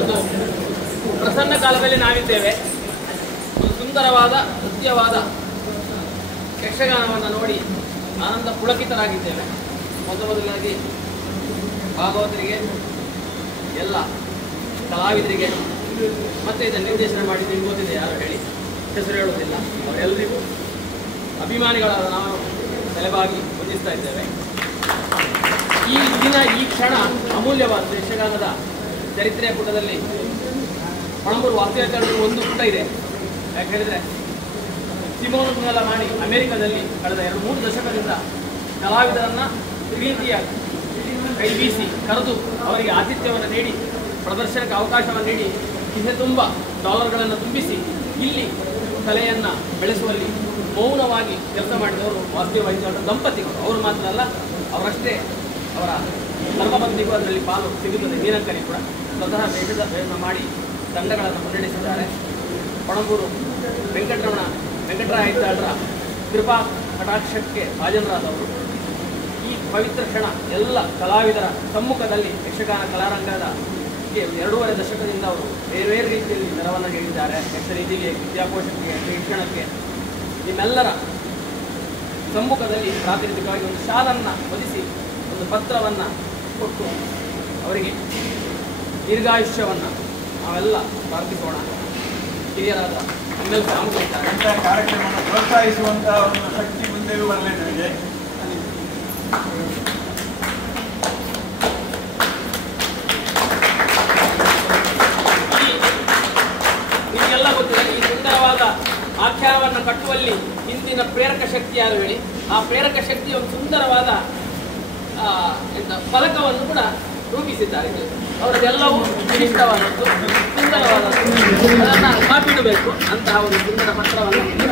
ಒಂದು ಪ್ರಸನ್ನ ಕಾಲದಲ್ಲಿ ನಾವಿದ್ದೇವೆ. ಒಂದು ಸುಂದರವಾದ ನೃತ್ಯವಾದ ಯಕ್ಷಗಾನವನ್ನು ನೋಡಿ ಆನಂದ ಪುಳಕಿತರಾಗಿದ್ದೇವೆ. ಮೊದಲಾಗಿ ಭಾಗವತರಿಗೆ, ಎಲ್ಲ ಕಲಾವಿದರಿಗೆ, ಮತ್ತು ಇದನ್ನು ನಿರ್ದೇಶನ ಮಾಡಿ ನಿಮ್ಗೆ ಗೊತ್ತಿದೆ, ಯಾರು ಹೇಳಿ ಹೆಸರು ಹೇಳುವುದಿಲ್ಲ, ಅವರೆಲ್ಲರಿಗೂ ಅಭಿಮಾನಿಗಳಾದ ನಾವು ತಲೆಬಾಗಿ ವಂದಿಸ್ತಾ ಇದ್ದೇವೆ. ಈ ದಿನ, ಈ ಕ್ಷಣ ಅಮೂಲ್ಯವಾದ ಯಕ್ಷಗಾನದ ಚರಿತ್ರೆಯ ಪುಟದಲ್ಲಿ ಪಣಂಬೂರು ವಾಸ್ತವ್ಯಕರಣದಲ್ಲಿ ಒಂದು ಪುಟ ಇದೆ. ಯಾಕೆ ಹೇಳಿದರೆ, ಸಿಮೋನ್ನೆಲ್ಲ ಮಾಡಿ ಅಮೆರಿಕದಲ್ಲಿ ಕಳೆದ 2-3 ದಶಕದಿಂದ ಕಲಾವಿದರನ್ನು ಪ್ರೀತಿಯ ಕೈ ಬೀಸಿ ಕರೆದು ಅವರಿಗೆ ಆತಿಥ್ಯವನ್ನು ನೀಡಿ, ಪ್ರದರ್ಶನಕ್ಕೆ ಅವಕಾಶವನ್ನು ನೀಡಿ, ಕಿಸೆ ತುಂಬ ಡಾಲರ್ಗಳನ್ನು ತುಂಬಿಸಿ ಇಲ್ಲಿ ಕಲೆಯನ್ನು ಬೆಳೆಸುವಲ್ಲಿ ಮೌನವಾಗಿ ಕೆಲಸ ಮಾಡಿದವರು ವಾಸ್ತವ್ಯ ದಂಪತಿಗಳು. ಅವರು ಮಾತ್ರ ಅಲ್ಲ, ಅವರಷ್ಟೇ ಅವರ ಧರ್ಮಪತ್ನಿಗೂ ಅದರಲ್ಲಿ ಪಾಲು ಸಿಗುತ್ತದೆ. ನೀಲಂಕರಿ ಕೂಡ ಸ್ವತಃ ವೇಷದ ಪ್ರಯತ್ನ ಮಾಡಿ ತಂಡಗಳನ್ನು ಮುನ್ನಡೆಸಿದ್ದಾರೆ. ಪಣಂಬೂರು ವೆಂಕಟರಾಯ ಕೃಪಾ ಕಟಾಕ್ಷಕ್ಕೆ ಭಾಜನರಾದವರು. ಈ ಪವಿತ್ರ ಕ್ಷಣ ಎಲ್ಲ ಕಲಾವಿದರ ಸಮ್ಮುಖದಲ್ಲಿ ಯಕ್ಷಗಾನ ಕಲಾರಂಗದ 2.5 ದಶಕದಿಂದ ಅವರು ಬೇರೆ ಬೇರೆ ರೀತಿಯಲ್ಲಿ ನೆರವನ್ನು ನೀಡಿದ್ದಾರೆ. ಯಕ್ಷರೀತಿಗೆ, ವಿದ್ಯಾಕೋಶಕ್ಕೆ, ಶಿಕ್ಷಣಕ್ಕೆ. ನಿಮ್ಮೆಲ್ಲರ ಸಮ್ಮುಖದಲ್ಲಿ ಪ್ರಾತಿನಿಧಿಕವಾಗಿ ಒಂದು ಶಾಲನ್ನು ಹೊದಿಸಿ ಒಂದು ಪತ್ರವನ್ನು ಕೊಟ್ಟು ಅವರಿಗೆ ದೀರ್ಘಾಯುಷ್ಯವನ್ನು ನಾವೆಲ್ಲ ಪ್ರಾರ್ಥಿಸೋಣ. ಹಿರಿಯರಾದ ನಿಮ್ಮೆಲ್ಲ ಸಾಮೂಹಿಕರು ಕಾರ್ಯಕ್ರಮವನ್ನು ಪ್ರೋತ್ಸಾಹಿಸುವಂತಹ ಒಂದು ಶಕ್ತಿ ಮುಂದೆಯೂ ಬರಲಿ ನನಗೆ. ನಿಮಗೆಲ್ಲ ಗೊತ್ತಿದೆ, ಈ ಸುಂದರವಾದ ಆಖ್ಯಾನವನ್ನು ಕಟ್ಟುವಲ್ಲಿ ಹಿಂದಿನ ಪ್ರೇರಕ ಶಕ್ತಿ ಯಾರು ಹೇಳಿ? ಆ ಪ್ರೇರಕ ಶಕ್ತಿ ಒಂದು ಸುಂದರವಾದ ಫಲಕವನ್ನು ಕೂಡ ರೂಪಿಸಿದ್ದಾರೆ. ಅವರದೆಲ್ಲವೂ ವಿಶಿಷ್ಟವಾದದ್ದು, ಸುಂದರವಾದದ್ದು. ಅದನ್ನು ಕಾಪಿಡಬೇಕು. ಅಂತಹ ಒಂದು ಸುಂದರ ಪತ್ರವನ್ನು ಈಗ